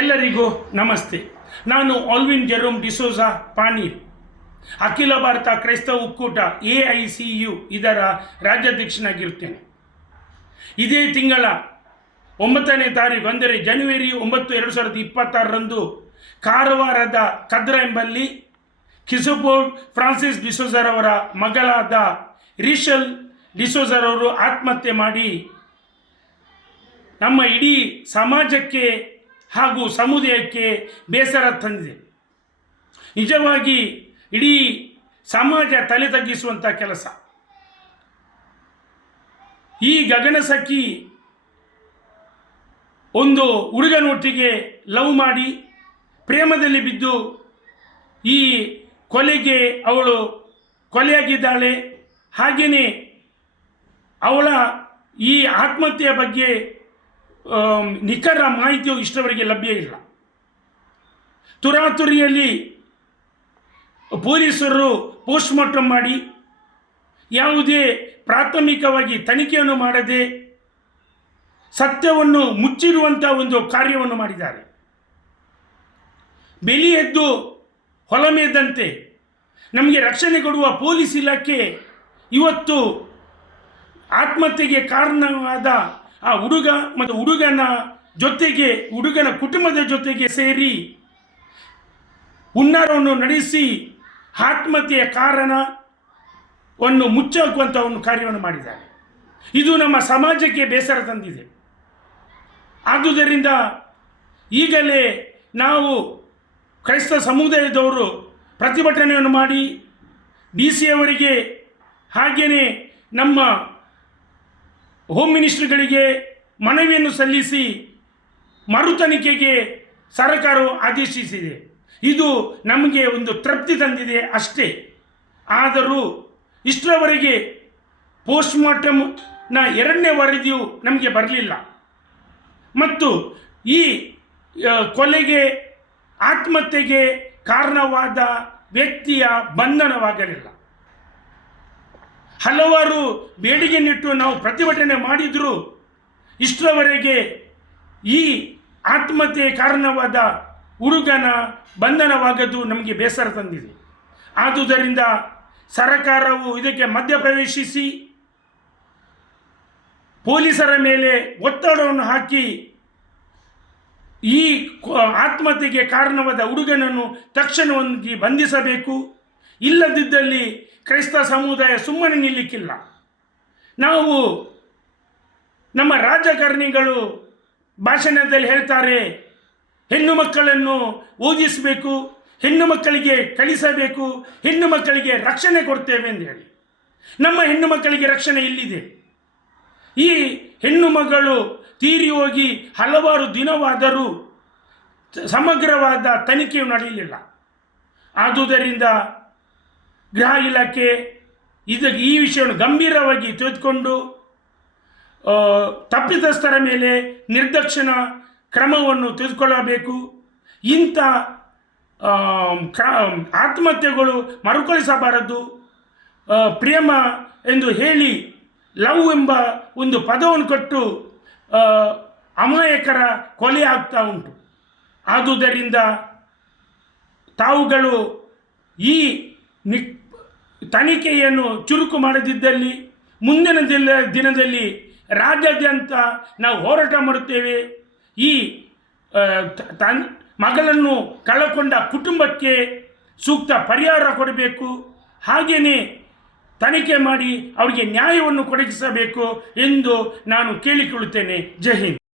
ಎಲ್ಲರಿಗೂ ನಮಸ್ತೆ. ನಾನು ಆಲ್ವಿನ್ ಜೆರೋಮ್ ಡಿಸೋಜಾ ಪಾನಿ ಅಖಿಲ ಭಾರತ ಕ್ರೈಸ್ತ ಒಕ್ಕೂಟ ಎ ಐ ಸಿ ಯು ಇದರ ರಾಜ್ಯಾಧ್ಯಕ್ಷನಾಗಿರ್ತೇನೆ ಇದೇ ತಿಂಗಳ ಒಂಬತ್ತನೇ ತಾರೀಕು, ಅಂದರೆ ಜನವರಿ ಒಂಬತ್ತು, ಎರಡು ಸಾವಿರದ ಇಪ್ಪತ್ತಾರರಂದು ಕಾರವಾರದ ಕದ್ರ ಎಂಬಲ್ಲಿ ಕಿಸುಬೋರ್ಡ್ ಫ್ರಾನ್ಸಿಸ್ ಡಿಸೋಜರವರ ಮಗಳಾದ ರಿಷಲ್ ಡಿಸೋಜರವರು ಆತ್ಮಹತ್ಯೆ ಮಾಡಿ ನಮ್ಮ ಇಡೀ ಸಮಾಜಕ್ಕೆ ಹಾಗೂ ಸಮುದಾಯಕ್ಕೆ ಬೇಸರ ತಂದಿದೆ. ನಿಜವಾಗಿ ಇಡೀ ಸಮಾಜ ತಲೆ ತಗ್ಗಿಸುವಂಥ ಕೆಲಸ. ಈ ಗಗನಸಖಿ ಒಂದು ಹುಡುಗನೊಟ್ಟಿಗೆ ಲವ್ ಮಾಡಿ ಪ್ರೇಮದಲ್ಲಿ ಬಿದ್ದು ಈ ಕೊಲೆಗೆ ಅವಳು ಕೊಲೆಯಾಗಿದ್ದಾಳೆ. ಹಾಗೆಯೇ ಅವಳ ಈ ಆತ್ಮಹತ್ಯೆಯ ಬಗ್ಗೆ ನಿಖರ ಮಾಹಿತಿಯು ಇಷ್ಟವರೆಗೆ ಲಭ್ಯ ಇಲ್ಲ. ತುರಾತುರಿಯಲ್ಲಿ ಪೊಲೀಸರು ಪೋಸ್ಟ್ಮಾರ್ಟಮ್ ಮಾಡಿ, ಯಾವುದೇ ಪ್ರಾಥಮಿಕವಾಗಿ ತನಿಖೆಯನ್ನು ಮಾಡದೆ ಸತ್ಯವನ್ನು ಮುಚ್ಚಿರುವಂಥ ಒಂದು ಕಾರ್ಯವನ್ನು ಮಾಡಿದ್ದಾರೆ. ಬೆಲಿ ಎದ್ದು ಹೊಲಮೇದಂತೆ ನಮಗೆ ರಕ್ಷಣೆ ಕೊಡುವ ಪೊಲೀಸ್ ಇಲಾಖೆ ಇವತ್ತು ಆತ್ಮಹತ್ಯೆಗೆ ಕಾರಣವಾದ ಆ ಹುಡುಗ ಮತ್ತು ಹುಡುಗನ ಜೊತೆಗೆ, ಹುಡುಗನ ಕುಟುಂಬದ ಜೊತೆಗೆ ಸೇರಿ ಹುನ್ನಾರವನ್ನು ನಡೆಸಿ ಆತ್ಮಹತ್ಯೆಯ ಕಾರಣವನ್ನು ಮುಚ್ಚಾಕುವಂಥ ಒಂದು ಕಾರ್ಯವನ್ನು ಮಾಡಿದ್ದಾರೆ. ಇದು ನಮ್ಮ ಸಮಾಜಕ್ಕೆ ಬೇಸರ ತಂದಿದೆ. ಆದುದರಿಂದ ಈಗಲೇ ನಾವು ಕ್ರೈಸ್ತ ಸಮುದಾಯದವರು ಪ್ರತಿಭಟನೆಯನ್ನು ಮಾಡಿ, ಡಿ ಸಿ ಅವರಿಗೆ ಹಾಗೆಯೇ ನಮ್ಮ ಹೋಮ್ ಮಿನಿಸ್ಟ್ರುಗಳಿಗೆ ಮನವಿಯನ್ನು ಸಲ್ಲಿಸಿ ಮರು ತನಿಖೆಗೆ ಸರ್ಕಾರವು ಆದೇಶಿಸಿದೆ. ಇದು ನಮಗೆ ಒಂದು ತೃಪ್ತಿ ತಂದಿದೆ ಅಷ್ಟೇ. ಆದರೂ ಇಷ್ಟರವರೆಗೆ ಪೋಸ್ಟ್ಮಾರ್ಟಮ್ನ ಎರಡನೇ ವರದಿಯು ನಮಗೆ ಬರಲಿಲ್ಲ. ಮತ್ತು ಈ ಕೊಲೆಗೆ ಆತ್ಮಹತ್ಯೆಗೆ ಕಾರಣವಾದ ವ್ಯಕ್ತಿಯ ಬಂಧನವಾಗಲಿಲ್ಲ. ಹಲವಾರು ನಿಟ್ಟು ನಾವು ಪ್ರತಿಭಟನೆ ಮಾಡಿದರೂ. ಇಷ್ಟರವರೆಗೆ ಈ ಆತ್ಮಹತ್ಯೆ ಕಾರಣವಾದ ಹುಡುಗನ ಬಂಧನವಾಗದು ನಮಗೆ ಬೇಸರ ತಂದಿದೆ. ಆದುದರಿಂದ ಸರಕಾರವು ಇದಕ್ಕೆ ಮಧ್ಯಪ್ರವೇಶಿಸಿ ಪೊಲೀಸರ ಮೇಲೆ ಒತ್ತಡವನ್ನು ಹಾಕಿ ಈ ಆತ್ಮಹತ್ಯೆಗೆ ಕಾರಣವಾದ ಹುಡುಗನನ್ನು ತಕ್ಷಣವಾಗಿ ಬಂಧಿಸಬೇಕು. ಇಲ್ಲದಿದ್ದಲ್ಲಿ ಕ್ರೈಸ್ತ ಸಮುದಾಯ ಸುಮ್ಮನೆ ನಿಲ್ಲಿಕ್ಕಿಲ್ಲ. ನಾವು ನಮ್ಮ ರಾಜಕಾರಣಿಗಳು ಭಾಷಣದಲ್ಲಿ ಹೇಳ್ತಾರೆ, ಹೆಣ್ಣು ಮಕ್ಕಳನ್ನು ಓದಿಸಬೇಕು ಹೆಣ್ಣು ಮಕ್ಕಳಿಗೆ ಕಲಿಸಬೇಕು ಹೆಣ್ಣು ಮಕ್ಕಳಿಗೆ ರಕ್ಷಣೆ ಕೊಡ್ತೇವೆ ಎಂದು ಹೇಳಿ. ನಮ್ಮ ಹೆಣ್ಣು ಮಕ್ಕಳಿಗೆ ರಕ್ಷಣೆ ಇಲ್ಲಿದೆ. ಈ ಹೆಣ್ಣು ಮಗಳು ತೀರಿ ಹೋಗಿ ಹಲವಾರು ದಿನವಾದರೂ ಸಮಗ್ರವಾದ ತನಿಖೆಯು ನಡೆಯಲಿಲ್ಲ. ಆದುದರಿಂದ ಗೃಹ ಇಲಾಖೆ ಇದು ಈ ವಿಷಯವನ್ನು ಗಂಭೀರವಾಗಿ ತೆಗೆದುಕೊಂಡು ತಪ್ಪಿತಸ್ಥರ ಮೇಲೆ ನಿರ್ದಕ್ಷಣ ಕ್ರಮವನ್ನು ತೆಗೆದುಕೊಳ್ಳಬೇಕು ಇಂಥ ಕ್ರ- ಆತ್ಮಹತ್ಯೆಗಳು ಮರುಕಳಿಸಬಾರದು. ಪ್ರೇಮ ಎಂದು ಹೇಳಿ, ಲವ್ ಎಂಬ ಒಂದು ಪದವನ್ನು ಕೊಟ್ಟು ಅಮಾಯಕರ ಕೊಲೆ ಆಗ್ತಾ ಉಂಟು. ಆದುದರಿಂದ ತಾವುಗಳು ಈ ನಿ ತನಿಖೆಯನ್ನು ಚುರುಕು ಮಾಡದಿದ್ದಲ್ಲಿ, ಮುಂದಿನ ದಿನ ದಿನದಲ್ಲಿ ರಾಜ್ಯಾದ್ಯಂತ ನಾವು ಹೋರಾಟ ಮಾಡುತ್ತೇವೆ. ಈ ತನ್, ಮಗಳನ್ನು ಕಳಕೊಂಡ ಕುಟುಂಬಕ್ಕೆ ಸೂಕ್ತ ಪರಿಹಾರ ಕೊಡಬೇಕು. ಹಾಗೆಯೇ ತನಿಖೆ ಮಾಡಿ ಅವರಿಗೆ ನ್ಯಾಯವನ್ನು ಕೊಡಗಿಸಬೇಕು ಎಂದು ನಾನು ಕೇಳಿಕೊಳ್ಳುತ್ತೇನೆ. ಜೈ